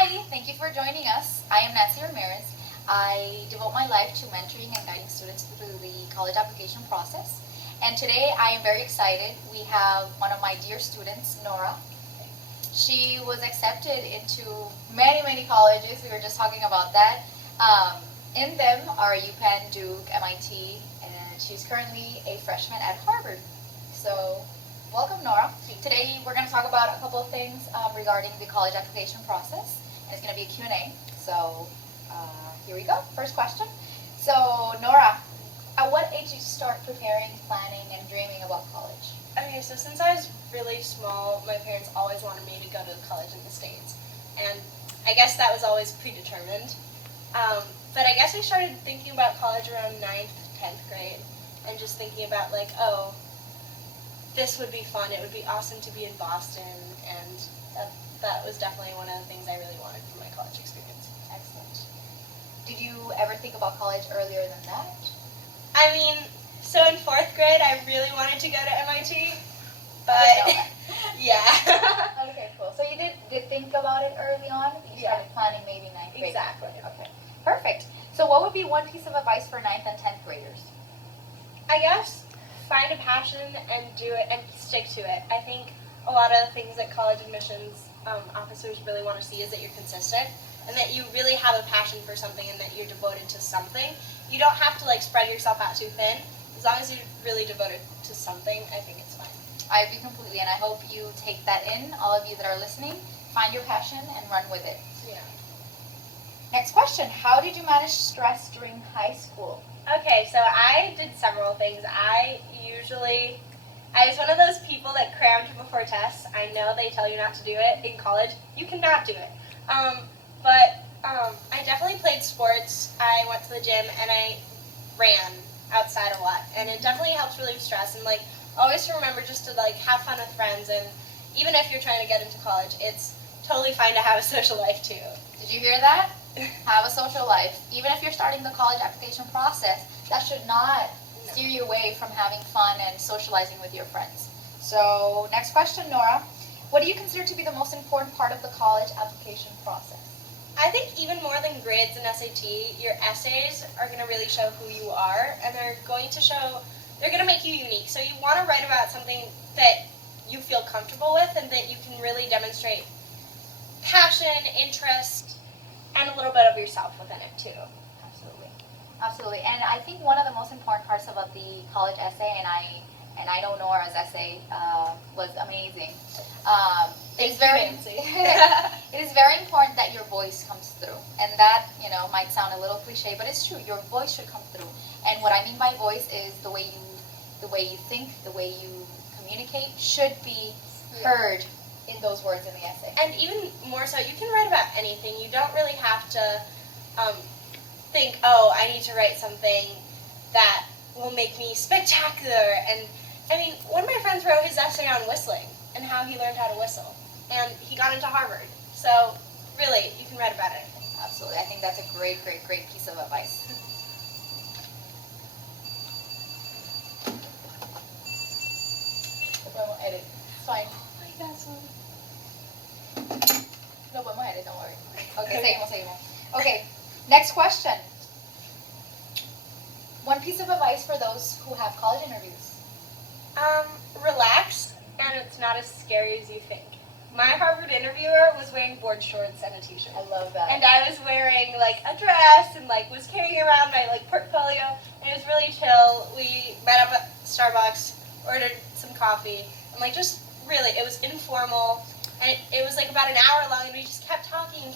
Hi, thank you for joining us. I am Nancy Ramirez. I devote my life to mentoring and guiding students through the college application process. And today I am very excited. We have one of my dear students, Nora. She was accepted into many, many colleges. We were just talking about that. In them are UPenn, Duke, MIT, and she's currently a freshman at Harvard. So, welcome, Nora. Today we're going to talk about a couple of things regarding the college application process, and it's going to be a Q&A. So, here we go. First question. So, Nora, at what age did you start preparing, planning, and dreaming about college? Okay, so since I was really small, my parents always wanted me to go to college in the States. And I guess that was always predetermined. But I guess I started thinking about college around 9th, 10th grade, and just thinking about like, oh, this would be fun, it would be awesome to be in Boston, and that was definitely one of the things I really wanted from my college experience. Excellent. Did you ever think about college earlier than that? I mean, so in 4th grade, I really wanted to go to MIT, but yeah. Okay, cool. So you did think about it early on? You started planning maybe 9th grade? Exactly. Okay, perfect. So what would be one piece of advice for 9th and 10th graders? I guess find a passion and do it and stick to it. I think a lot of the things that college admissions officers really want to see is that you're consistent and that you really have a passion for something and that you're devoted to something. You don't have to like spread yourself out too thin. As long as you're really devoted to something, I think it's fine. I agree completely, and I hope you take that in, all of you that are listening. Find your passion and run with it. Yeah. Next question. How did you manage stress during high school? Okay, so I did several things. I was one of those people that crammed before tests. I know they tell you not to do it in college. You cannot do it. But I definitely played sports. I went to the gym and I ran outside a lot. And it definitely helps relieve stress. And like always to remember just to like have fun with friends. And even if you're trying to get into college, it's totally fine to have a social life too. Did you hear that? Have a social life. Even if you're starting the college application process, that should not steer you away from having fun and socializing with your friends. So, next question, Nora. What do you consider to be the most important part of the college application process? I think even more than grades and SAT, your essays are going to really show who you are, and they're going to make you unique. So you want to write about something that you feel comfortable with and that you can really demonstrate passion, interest, and a little bit of yourself within it too. Absolutely. Absolutely. And I think one of the most important parts about the college essay, and I know Nora's essay was amazing. It is very important that your voice comes through. And that, might sound a little cliche, but it's true. Your voice should come through. And what I mean by voice is the way you think, the way you communicate should be heard in those words in the essay. And even more so, you can write about anything. You don't really have to think, oh, I need to write something that will make me spectacular. And I mean, one of my friends wrote his essay on whistling and how he learned how to whistle. And he got into Harvard. So really, you can write about anything. Absolutely. I think that's a great, great, great piece of advice. I won't edit. It's fine. No, but edit, don't worry. Okay, seguimos. Okay, next question. One piece of advice for those who have college interviews. Relax, and it's not as scary as you think. My Harvard interviewer was wearing board shorts and a t-shirt. I love that. And I was wearing like a dress and like was carrying around my like portfolio, and it was really chill. We met up at Starbucks, ordered some coffee, and like just really, it was informal. And it was like about an hour long, and we just kept talking, and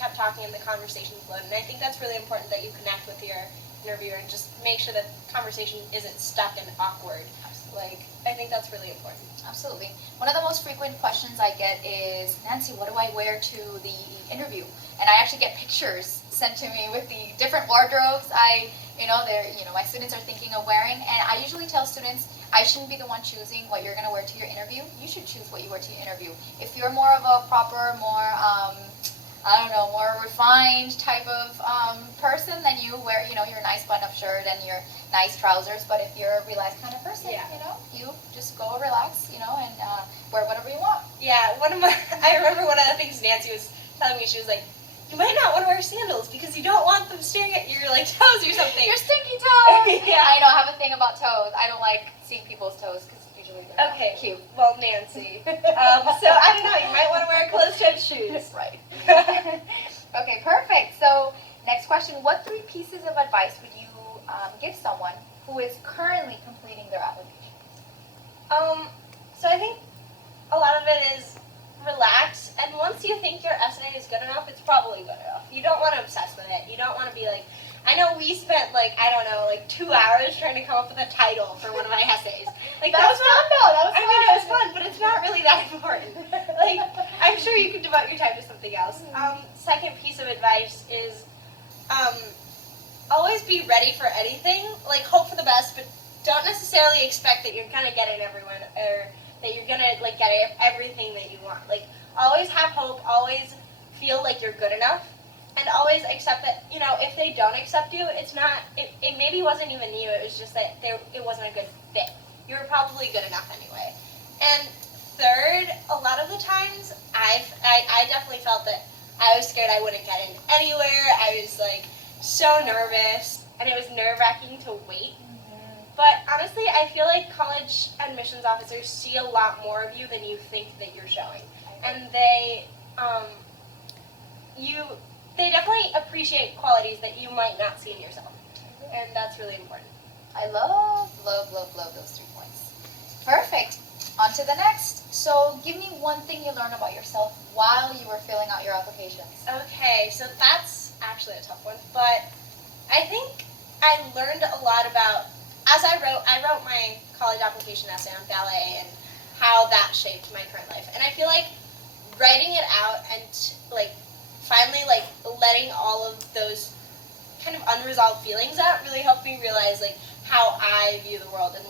the conversation flowed. And I think that's really important that you connect with your interviewer and just make sure that conversation isn't stuck and awkward. Like, I think that's really important. Absolutely. One of the most frequent questions I get is, Nancy, what do I wear to the interview? And I actually get pictures sent to me with the different wardrobes my students are thinking of wearing. And I usually tell students, I shouldn't be the one choosing what you're going to wear to your interview. You should choose what you wear to your interview. If you're more of a proper, more, more refined type of person, then you wear, your nice button-up shirt and your nice trousers. But if you're a relaxed kind of person, you just go relax, and wear whatever you want. Yeah, I remember one of the things Nancy was telling me, she was like, you might not want to wear sandals because you don't want them staring at your like toes or something. Your stinky toes! Yeah. I know, I have a thing about toes. I don't like seeing people's toes because usually they're not Okay, cute. well, Nancy. So I don't know, you might want to wear closed-toed shoes. Right. Okay, perfect. So next question, what 3 pieces of advice would you give someone who is currently completing their application? So I think a lot of it is relax, and once you think your essay is good enough, it's probably good enough. You don't want to obsess with it. You don't want to be like, I know we spent like, I don't know, like 2 hours trying to come up with a title for one of my essays. Like That was fun though, that was I fun. mean, it was fun, but it's not really that important. Like, I'm sure you could devote your time to something else. Second piece of advice is, always be ready for anything. Like, hope for the best, but don't necessarily expect that you're gonna get in everyone, or that you're gonna like get everything that you want. Like, always have hope, always feel like you're good enough, and always accept that, you know, if they don't accept you, it's not, it maybe wasn't even you, it was just that it wasn't a good fit. You were probably good enough anyway. And third, a lot of the times, I definitely felt that I was scared I wouldn't get in anywhere. I was like so nervous, and it was nerve-wracking to wait. But honestly, I feel like college admissions officers see a lot more of you than you think that you're showing. And they definitely appreciate qualities that you might not see in yourself. And that's really important. I love those 3 points. Perfect. On to the next. So give me one thing you learned about yourself while you were filling out your applications. Okay, so that's actually a tough one. But I think I learned a lot about, as I wrote my college application essay on ballet and how that shaped my current life. And I feel like writing it out and like finally like letting all of those kind of unresolved feelings out really helped me realize like how I view the world and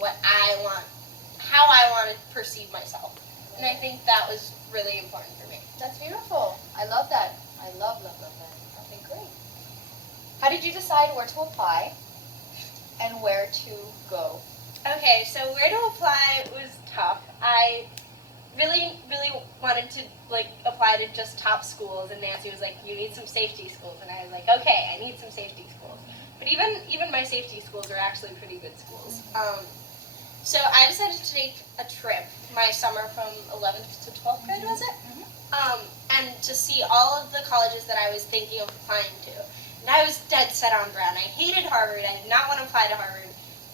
how I want to perceive myself. And I think that was really important for me. That's beautiful. I love that. I love that. Okay, great. How did you decide where to apply and where to go? Okay, so where to apply was tough. I really wanted to like apply to just top schools, and Nancy was like, you need some safety schools, and I was like, okay, I need some safety schools. But even my safety schools are actually pretty good schools. So I decided to take a trip my summer from 11th to 12th grade, was it? And to see all of the colleges that I was thinking of applying to. And I was dead set on Brown. I hated Harvard. I did not want to apply to Harvard.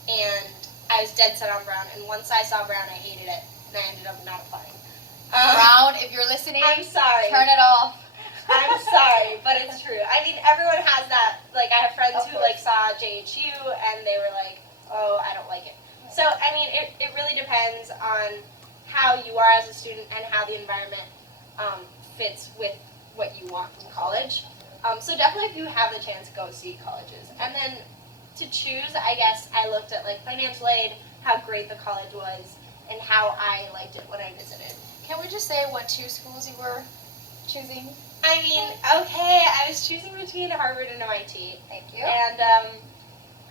And I was dead set on Brown. And once I saw Brown, I hated it. And I ended up not applying. Brown, if you're listening, I'm sorry. turn it off. I'm sorry, but it's true. I mean, everyone has that. Like, I have friends Of who course. like saw JHU and they were like, oh, I don't like it. So, I mean, it really depends on how you are as a student and how the environment fits with what you want from college. So definitely if you have the chance, go see colleges. And then to choose, I guess I looked at like financial aid, how great the college was, and how I liked it when I visited. Can we just say what 2 schools you were choosing? I mean, okay, I was choosing between Harvard and MIT. Thank you. And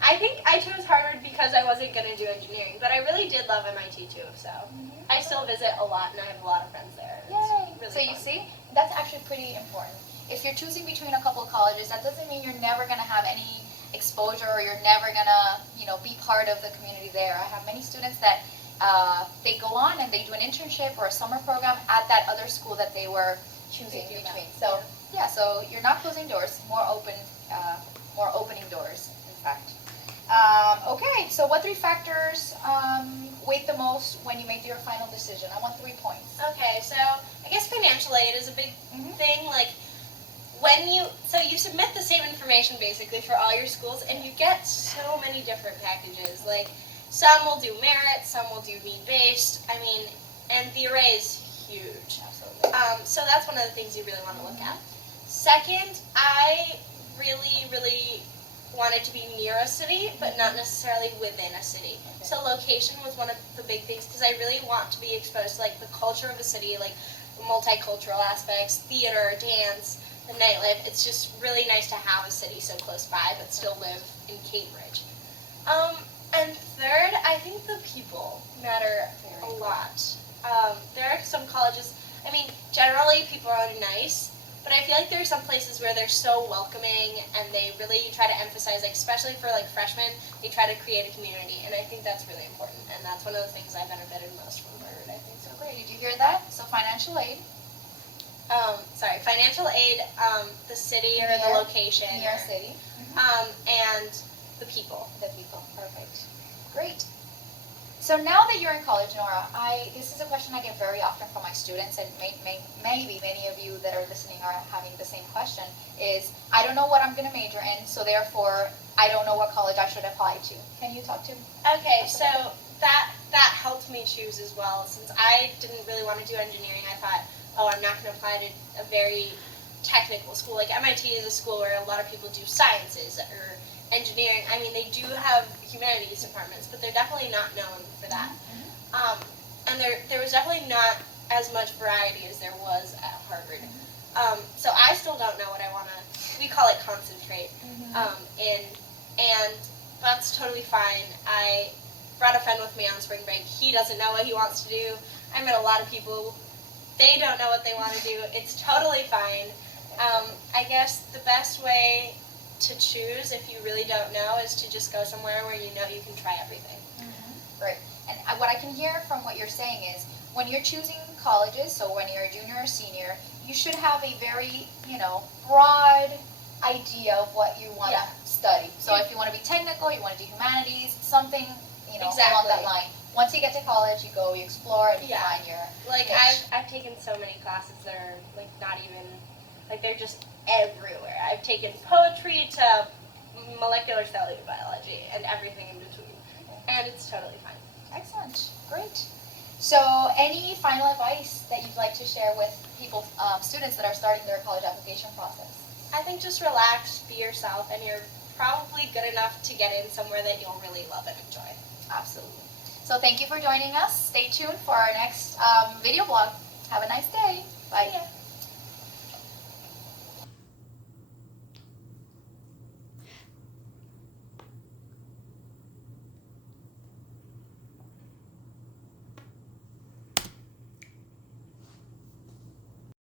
I think I chose Harvard because I wasn't going to do engineering, but I really did love MIT too, so I still visit a lot and I have a lot of friends there. Yay! It's really So you fun. see, that's actually pretty important. If you're choosing between a couple of colleges, that doesn't mean you're never going to have any exposure or you're never going to, be part of the community there. I have many students that they go on and they do an internship or a summer program at that other school that they were choosing between. So yeah, so you're not closing doors, more opening doors, in fact. Okay, so what 3 factors weighed the most when you made your final decision? I want 3 points. Okay, so I guess financial aid is a big thing. Like, you submit the same information basically for all your schools, and you get so many different packages. Like, some will do merit, some will do need-based. I mean, and the array is huge. Absolutely. So that's one of the things you really want to look at. Second, I really wanted to be near a city, but not necessarily within a city. Okay. So location was one of the big things because I really want to be exposed to like the culture of a city, like the multicultural aspects, theater, dance, the nightlife. It's just really nice to have a city so close by, but still live in Cambridge. And third, I think the people matter a lot. There are some colleges, I mean, generally people are nice, but But I feel like there are some places where they're so welcoming and they really try to emphasize, like especially for like freshmen, they try to create a community, and I think that's really important. And that's one of the things I benefited most from Bird. I think So great. Did you hear that? So financial aid. Financial aid, the city or the Near- location, Near or, city. and the people. The people. Perfect. Great. So now that you're in college, Nora, this is a question I get very often from my students, and maybe many of you that are listening are having the same question, is I don't know what I'm going to major in, so therefore I don't know what college I should apply to. Can you talk to me? Okay, so that helped me choose as well. Since I didn't really want to do engineering, I thought, oh, I'm not going to apply to a very technical school. Like MIT is a school where a lot of people do sciences or engineering. I mean, they do have humanities departments, but they're definitely not known for that. And there was definitely not as much variety as there was at Harvard. So I still don't know what I want to, we call it concentrate, and that's totally fine. I brought a friend with me on spring break. He doesn't know what he wants to do. I met a lot of people. They don't know what they want to do. It's totally fine. I guess the best way to choose if you really don't know is to just go somewhere where you know you can try everything. Right. And what I can hear from what you're saying is when you're choosing colleges, so when you're a junior or senior, you should have a very, broad idea of what you want to study. So if you want to be technical, you want to do humanities, something, along that line. Once you get to college, you go, you explore, and you find your niche. I've taken so many classes that are like not even, like they're just everywhere. I've taken poetry to molecular cellular biology and everything in between, and it's totally fine. Excellent. Great. So any final advice that you'd like to share with people, students that are starting their college application process? I think just relax, be yourself, and you're probably good enough to get in somewhere that you'll really love and enjoy. Absolutely. So thank you for joining us. Stay tuned for our next video blog. Have a nice day. Bye. See ya.